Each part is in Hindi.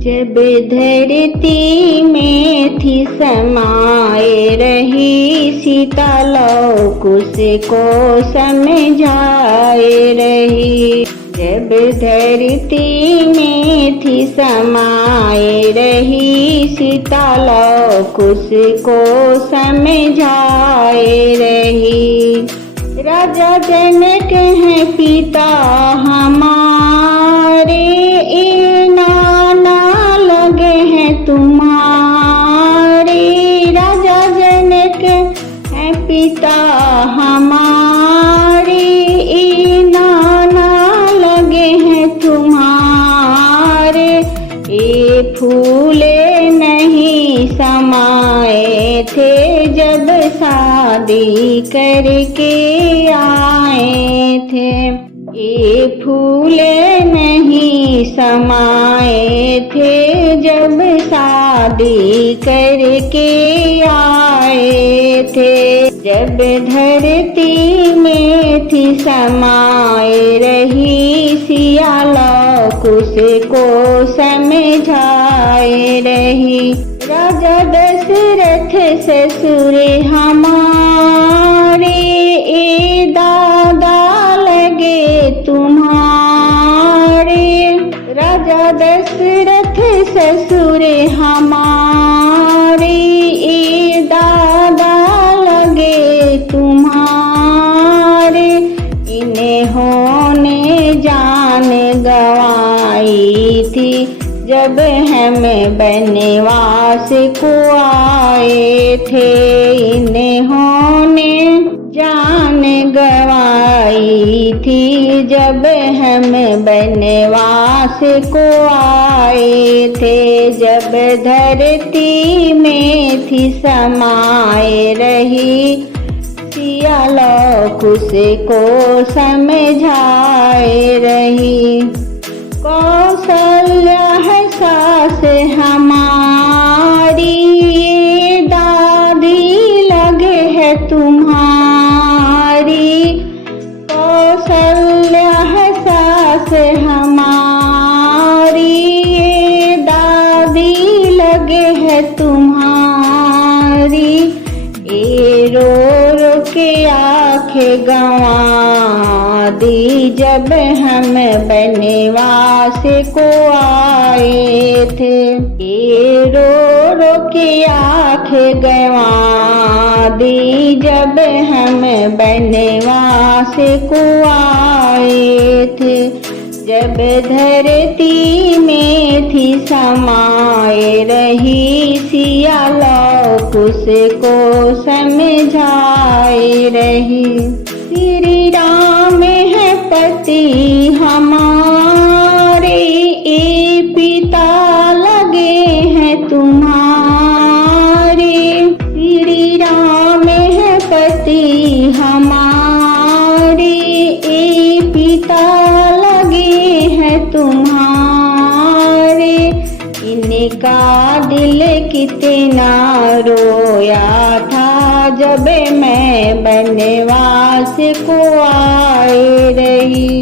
जब धरती में थी समाये रही, सीता लव कुश को समझाए रही। जब धरती में थी समाये रही, सीता लव कुश को समझाए रही। राजा जनक हैं पिता हमारे, ए नाना लगे हैं तुम्हारे। राजा जनक हैं पिता हमारे, ए नाना लगे हैं तुम्हारे। ए फूले नहीं समाये थे जब शादी करके आए थे। ये फूले नहीं समाये थे जब शादी करके आए थे। जब धरती में थी समाये रही, सिया लव कुश को समझाए रही। राजा दशरथ ससुर हमारे, ए दादा लगे तुम्हारे। राजा दशरथ ससुर हमारे, ए दादा लगे तुम्हारे। इन्होंने जान गंवाई थी जब हम बनवास को आए थे। इन्होंने जान गंवाई थी जब हम बनवास को आए थे। जब धरती में थी समाये रही, सिया लव कुश को समझाए रही। कौशल्या है सास हमारी, ये दादी लगे है तुम्हारी। कौशल्या है सास हमारी, ये दादी लगे है तुम्हारी। ये रो रो के आँखें गंवा दी जब हम बनवास को आए थे। ये रो रो के आँखें गंवा दी जब हम बनवास को आए थे। जब धरती में थी समाये रही, सिया लव कुश को समझाए रही। श्री राम है पति हमारे, ए पिता लगे हैं तुम्हारे। श्री राम है पति हमारे, ए पिता लगे हैं तुम्हारे। इनका दिल कितना रोया था जब मैं बनवास को आए रही।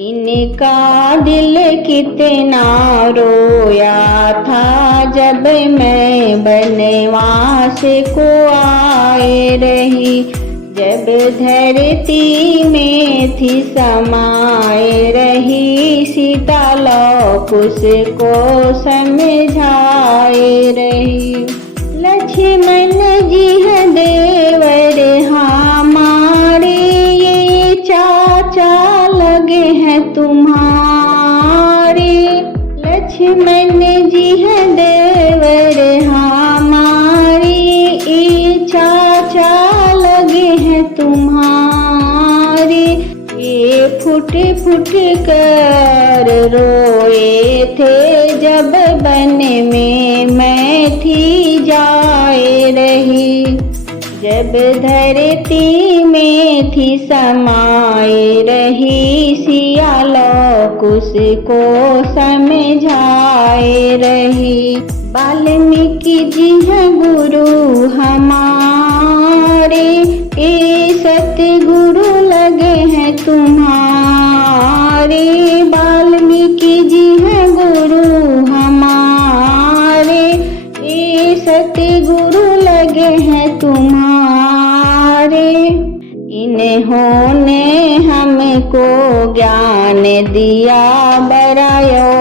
इनका दिल कितना रोया था जब मैं बनवास को आए रही। जब धरती में थी समाये रही, सीता लव कुश को समझाए रही। लक्ष्मण जी है देवर हमारे, ये चाचा लगे हैं तुम्हारे। लक्ष्मण जी है देवर हमारे, ये चाचा लगे हैं तुम्हारे। ये फुट फुट कर रोए थे जब बन में मैं थी जाए रही। जब धरती में थी समाये रही, सिया लव कुश को समझाए रही। वाल्मीकि जी हैं गुरु हमारे, ए सतगुरु लगे हैं तुम्हारे। वाल्मीकि जी हैं गुरु हमारे,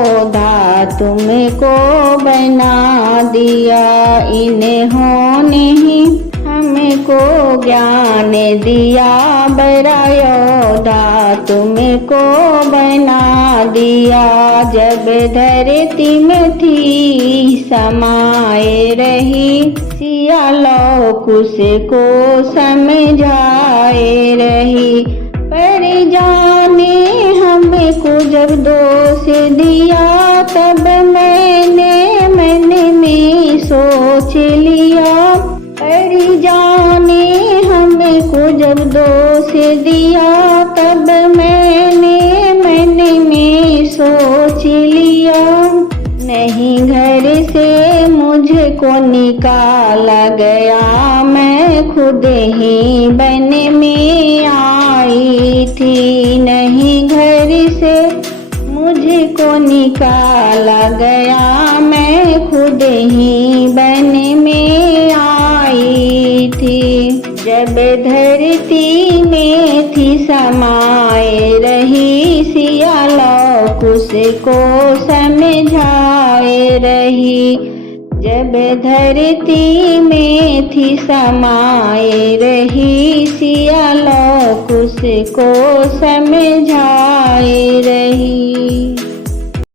यशोदा तुमको बना दिया, इन्होंने ही हमको ज्ञान दिया, बड़ा योद्धा तुमको बना दिया। जब धरती में थी समाये रही, सिया लोग उसको समझाए रही। पर जाने हमको जब दोष दिया, तब मैंने मन में सोच लिया। पर जाने हमको जब दोष दिया, तब मैंने मन में सोच लिया। नहीं घर से मुझको निकाला गया, मैं खुद ही वन में आई थी। नहीं घर से मुझको निकाला गया, मैं खुद ही वन में आई थी। जब धरती में थी समाये रही, सिया लोग उसको समझाए रही। जब धरती में थी समाये रही, सिया लोग उसको समझाए रही।